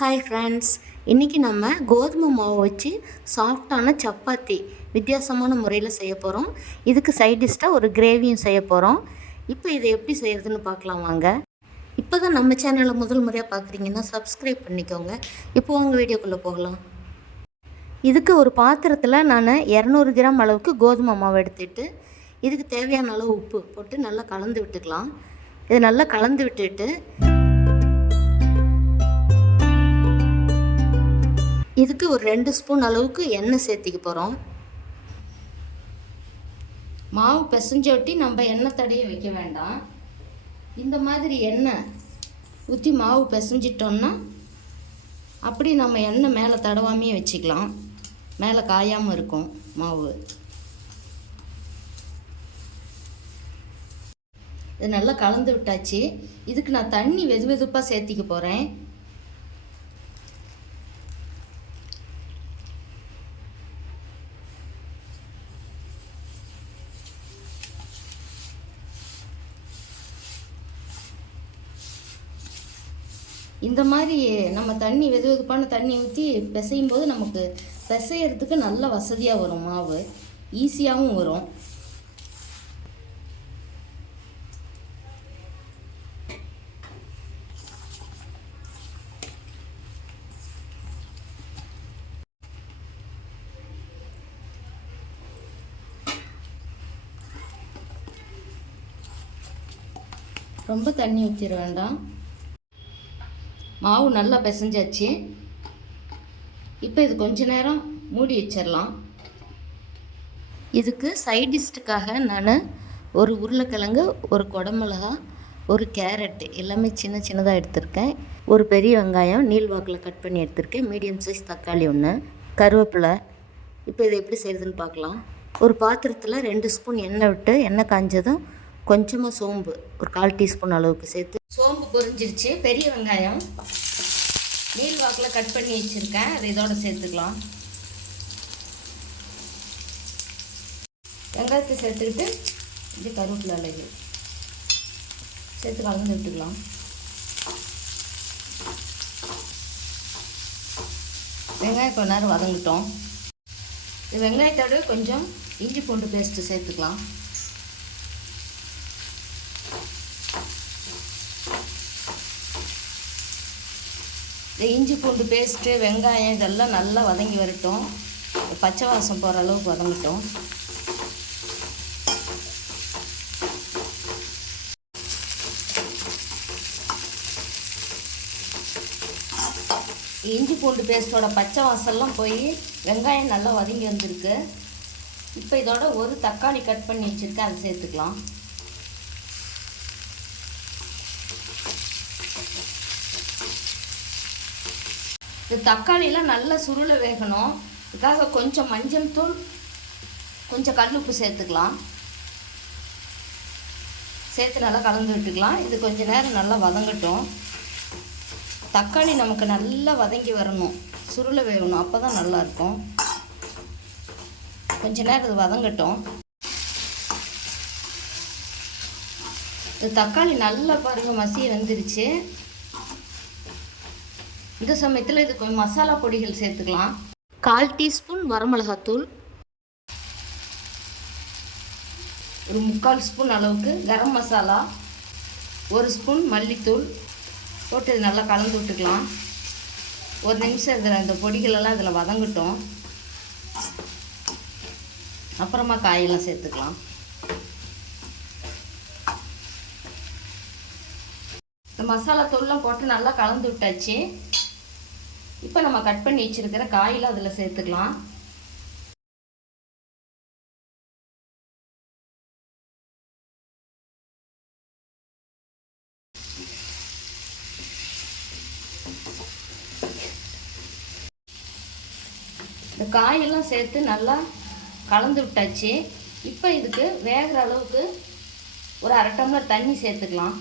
Hi friends, இன்றைக்கி நம்ம கோதுமை மாவு வச்சு சாஃப்டான சப்பாத்தி வித்தியாசமான முறையில் செய்ய போகிறோம். இதுக்கு சைடிஷ்டாக ஒரு கிரேவியும் செய்ய போகிறோம். இப்போ இதை எப்படி செய்கிறதுன்னு பார்க்கலாம் வாங்க. இப்போ தான் நம்ம சேனலை முதல் முறையாக பார்க்குறீங்கன்னா சப்ஸ்கிரைப் பண்ணிக்கோங்க. இப்போ உங்கள் வீடியோக்குள்ளே போகலாம். இதுக்கு ஒரு பாத்திரத்தில் நான் 200 கிராம் அளவுக்கு கோதுமை மாவு எடுத்துட்டு இதுக்கு தேவையான அளவு உப்பு போட்டு நல்லா கலந்து விட்டுக்கலாம். இது நல்லா கலந்து விட்டுட்டு இதுக்கு ஒரு 2 ஸ்பூன் அளவுக்கு எண்ணெய் சேர்த்திக்க போகிறோம். மாவு பிசைஞ்சொட்டி நம்ம எண்ணெய் தடைய வைக்க வேண்டாம். இந்த மாதிரி எண்ணெய் ஊற்றி மாவு பிசைஞ்சிட்டோன்னா அப்படி நம்ம எண்ணெய் மேலே தடவாமையே வச்சுக்கலாம். மேலே காயாமல் இருக்கும் மாவு. இது நல்லா கலந்து விட்டாச்சு. இதுக்கு நான் தண்ணி வெது வெதுப்பாக சேர்த்திக்க போகிறேன். இந்த மாதிரி நம்ம தண்ணி வெது வெதுப்பான தண்ணி ஊற்றி பிசையும் போது நமக்கு பிசையறதுக்கு நல்ல வசதியாக வரும். மாவு ஈஸியாகவும் வரும். ரொம்ப தண்ணி ஊற்றிட வேண்டாம். மாவு நல்லா பிசைஞ்சாச்சு. இப்போ இது கொஞ்ச நேரம் மூடி வச்சிடலாம். இதுக்கு சைடிஷ்டுக்காக நான் ஒரு உருளைக்கிழங்கு, ஒரு குடமிளகா, ஒரு கேரட் எல்லாமே சின்ன சின்னதாக எடுத்திருக்கேன். ஒரு பெரிய வெங்காயம் நீள்வாக்கில் கட் பண்ணி எடுத்திருக்கேன். மீடியம் சைஸ் தக்காளி ஒன்று, கருவேப்பிலை. இப்போ இதை எப்படி செய்யுதுன்னு பார்க்கலாம். ஒரு பாத்திரத்தில் 2 ஸ்பூன் எண்ணெய் விட்டு எண்ணெய் காஞ்சதும் கொஞ்சமாக சோம்பு ஒரு 1/4 டீஸ்பூன் அளவுக்கு சேர்த்து சோம்பு பொரிஞ்சிருச்சு. பெரிய வெங்காயம் நீள்வாக்கில் கட் பண்ணி வச்சுருக்கேன். அதை இதோட சேர்த்துக்கலாம். வெங்காயத்தை சேர்த்துக்கிட்டு இப்படி கருவேப்பிலை அழகு சேர்த்து கலந்து விட்டுக்கலாம். வெங்காயம் கொஞ்ச நேரம் வதங்கிட்டோம். இந்த வெங்காயத்தோட கொஞ்சம் இஞ்சி பூண்டு பேஸ்ட்டு சேர்த்துக்கலாம். இந்த இஞ்சி பூண்டு பேஸ்ட்டு, வெங்காயம் இதெல்லாம் நல்லா வதங்கி வரட்டும். பச்சை வாசம் போகிற அளவுக்கு வதங்கட்டும். இஞ்சி பூண்டு பேஸ்ட்டோட பச்சை வாசம்லாம் போய் வெங்காயம் நல்லா வதங்கி வந்திருக்கு. இப்போ இதோட ஒரு தக்காளி கட் பண்ணி வச்சுருக்கேன். அதை சேர்த்துக்கலாம். இது தக்காளியெலாம் நல்லா சுருள வேகணும். இதுக்காக கொஞ்சம் மஞ்சள் தூள், கொஞ்சம் கல்லுப்பு சேர்த்துக்கலாம். சேர்த்து நல்லா கலந்து விட்டுக்கலாம். இது கொஞ்சம் நேரம் நல்லா வதங்கட்டும். தக்காளி நமக்கு நல்லா வதங்கி வரணும், சுருள வேகணும். அப்போ தான் நல்லாயிருக்கும். கொஞ்சம் நேரம் இது வதங்கட்டும். இது தக்காளி நல்லா பாருங்கள் மசிய வந்துருச்சு. இந்த சமயத்தில் இது கொஞ்சம் மசாலா பொடிகள் சேர்த்துக்கலாம். 1/4 டீஸ்பூன் வரமிளகாத்தூள், ஒரு 3/4 ஸ்பூன் அளவுக்கு கரம் மசாலா, 1 ஸ்பூன் மல்லித்தூள் போட்டு இது நல்லா கலந்து விட்டுக்கலாம். ஒரு நிமிஷம் இதில் இந்த பொடிகளெல்லாம் இதில் வதங்கட்டும். அப்புறமா காயெல்லாம் சேர்த்துக்கலாம். இந்த மசாலா தூள்லாம் போட்டு நல்லா கலந்து விட்டாச்சு. இப்போ நம்ம கட் பண்ணி வச்சுருக்கிற காயெல்லாம் அதில் சேர்த்துக்கலாம். இந்த காயெல்லாம் சேர்த்து நல்லா கலந்து விட்டாச்சு. இப்போ இதுக்கு வேகிற அளவுக்கு ஒரு 1/2 டம்ளர் தண்ணி சேர்த்துக்கலாம்.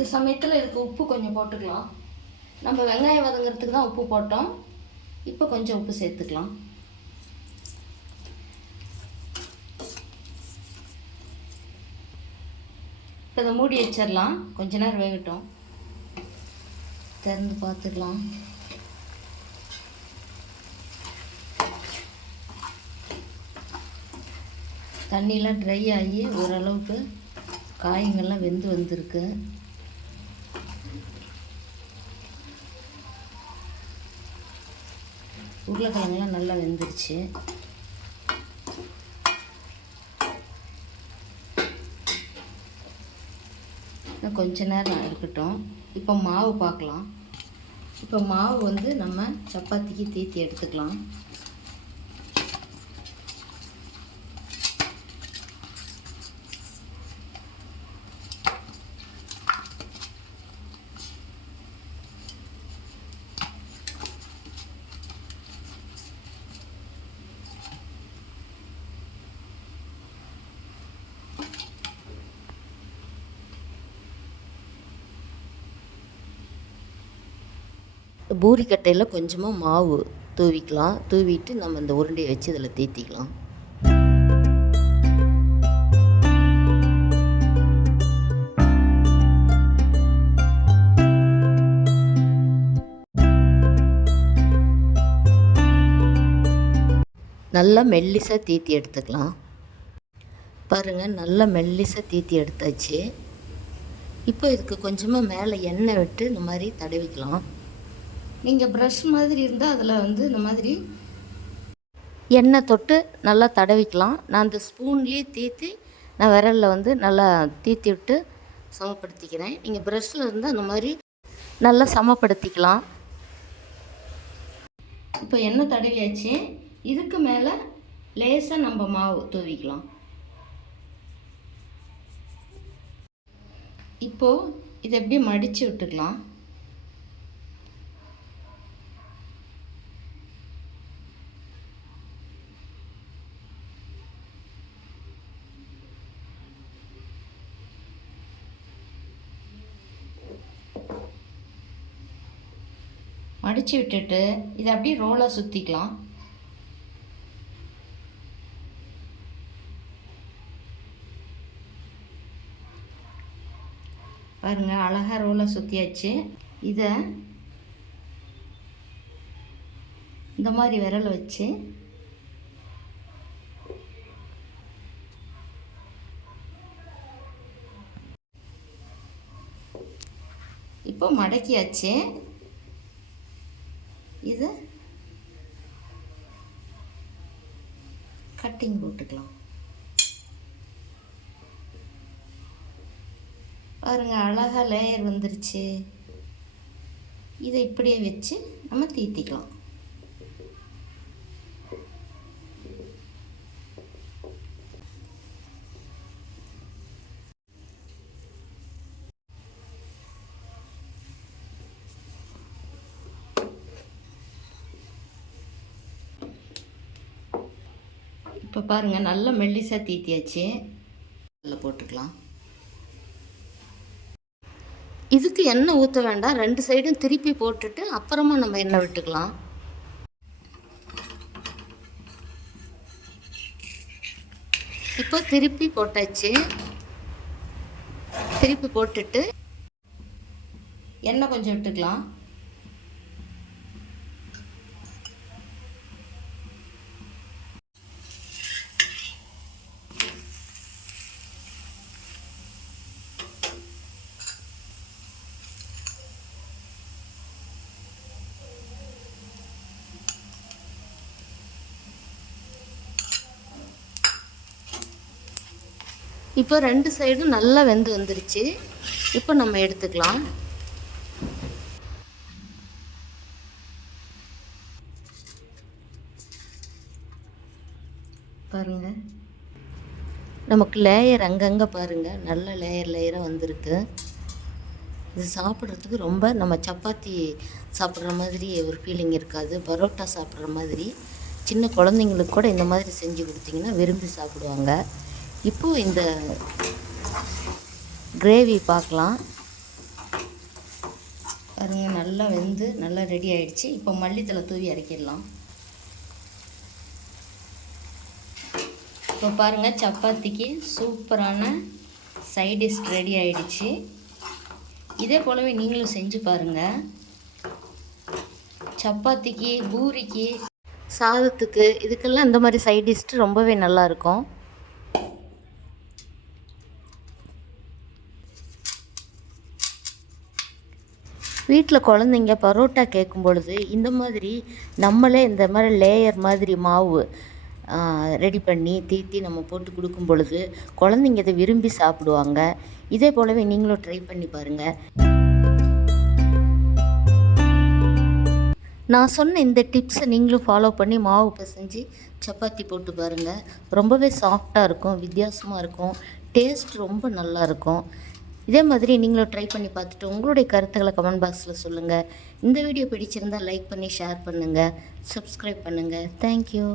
இந்த சமயத்தில் இதுக்கு உப்பு கொஞ்சம் போட்டுக்கலாம். நம்ம வெங்காயம் வதங்கிறதுக்கு தான் உப்பு போட்டோம். இப்போ கொஞ்சம் உப்பு சேர்த்துக்கலாம். இப்போ இதை மூடி வச்சிடலாம். கொஞ்ச நேரம் வேகட்டும். திறந்து பார்த்துக்கலாம். தண்ணியெலாம் ட்ரை ஆகி ஓரளவுக்கு காய்கள்லாம் வெந்து வந்திருக்கு. உருளைக்கிழங்குலாம் நல்லா வெந்துருச்சு. இன்னும் கொஞ்ச நேரம் இருக்கட்டும். இப்போ மாவு பார்க்கலாம். இப்போ மாவு வந்து நம்ம சப்பாத்திக்கு தீத்தி எடுத்துக்கலாம். பூரிக்கட்டையில் கொஞ்சமாக மாவு தூவிக்கலாம். தூவிட்டு நம்ம இந்த உருண்டையை வச்சு இதில் தீத்திக்கலாம். நல்லா மெல்லிசாக தீத்தி எடுத்துக்கலாம். பாருங்கள், நல்லா மெல்லிசாக தீத்தி எடுத்தாச்சு. இப்போ இதுக்கு கொஞ்சமாக மேலே எண்ணெய் விட்டு இந்த மாதிரி தடவிக்கலாம். நீங்கள் ப்ரஷ் மாதிரி இருந்தால் அதில் வந்து இந்த மாதிரி எண்ணெய் தொட்டு நல்லா தடவிக்கலாம். நான் அந்த ஸ்பூன்லேயே தீத்தி நான் விரலில் வந்து நல்லா தீத்தி விட்டு சமப்படுத்திக்கிறேன். நீங்கள் ப்ரஷ்ஷில் இருந்தால் அந்த மாதிரி நல்லா சமப்படுத்திக்கலாம். இப்போ எண்ணெய் தடவியாச்சு. இதுக்கு மேலே லேசாக நம்ம மாவு தூவிக்கலாம். இப்போது இதை எப்படி மடித்து விட்டுக்கலாம். மடித்து விட்டுட்டு இதை அப்படியே ரோலாக சுற்றிக்கலாம். பாருங்கள், அழகாக ரோலாக சுற்றியாச்சு. இதை இந்த மாதிரி விரல் வச்சு இப்போ மடக்கியாச்சு. இது கட்டிங் போட்டுக்கலாம். பாருங்கள், அழகாக லேயர் வந்துருச்சு. இதை இப்படியே வச்சு நம்ம தீத்திக்கலாம். இப்போ பாருங்கள், நல்லா மெல்லிசாக தீத்தியாச்சு. நல்லா போட்டுக்கலாம். இதுக்கு எண்ணெய் ஊற்ற வேண்டாம். 2 சைடும் திருப்பி போட்டுட்டு அப்புறமா நம்ம எண்ணெய் விட்டுக்கலாம். இப்போ திருப்பி போட்டாச்சு. திருப்பி போட்டுட்டு எண்ணெய் கொஞ்சம் விட்டுக்கலாம். இப்போ 2 சைடும் நல்லா வெந்து வந்துருச்சு. இப்போ நம்ம எடுத்துக்கலாம். பாருங்கள், நமக்கு லேயர் அங்கங்கே பாருங்கள் நல்ல லேயராக வந்திருக்கு. இது சாப்பிட்றதுக்கு ரொம்ப நம்ம சப்பாத்தி சாப்பிட்ற மாதிரி ஒரு ஃபீலிங் இருக்காது. பரோட்டா சாப்பிட்ற மாதிரி. சின்ன குழந்தைங்களுக்கு கூட இந்த மாதிரி செஞ்சு கொடுத்தீங்கன்னா விரும்பி சாப்பிடுவாங்க. இப்போது இந்த கிரேவி பார்க்கலாம். பாருங்கள், நல்லா வெந்து நல்லா ரெடி ஆகிடுச்சு. இப்போ மல்லித்தலை தூவி இறக்கிடலாம். இப்போ பாருங்கள், சப்பாத்திக்கு சூப்பரான சைடிஷ் ரெடி ஆகிடுச்சு. இதே போலவே நீங்களும் செஞ்சு பாருங்கள். சப்பாத்திக்கு, பூரிக்கு, சாதத்துக்கு, இதுக்கெல்லாம் இந்த மாதிரி சைடிஷ் ரொம்பவே நல்லாயிருக்கும். வீட்டில் குழந்தைங்க பரோட்டா கேட்கும் பொழுது இந்த மாதிரி நம்மளே இந்த மாதிரி லேயர் மாதிரி மாவு ரெடி பண்ணி தீத்தி நம்ம போட்டு கொடுக்கும் பொழுது குழந்தைங்க இதை விரும்பி சாப்பிடுவாங்க. இதே போலவே நீங்களும் ட்ரை பண்ணி பாருங்கள். நான் சொன்ன இந்த டிப்ஸை நீங்களும் ஃபாலோ பண்ணி மாவு பிசைஞ்சு சப்பாத்தி போட்டு பாருங்கள். ரொம்பவே சாஃப்டாக இருக்கும், வித்தியாசமாக இருக்கும், டேஸ்ட் ரொம்ப நல்லாயிருக்கும். இதே மாதிரி நீங்களும் ட்ரை பண்ணி பார்த்துட்டு உங்களுடைய கருத்துக்களை கமெண்ட் பாக்ஸில் சொல்லுங்கள். இந்த வீடியோ பிடிச்சிருந்தால் லைக் பண்ணி ஷேர் பண்ணுங்கள், சப்ஸ்கிரைப் பண்ணுங்கள். தேங்க்யூ.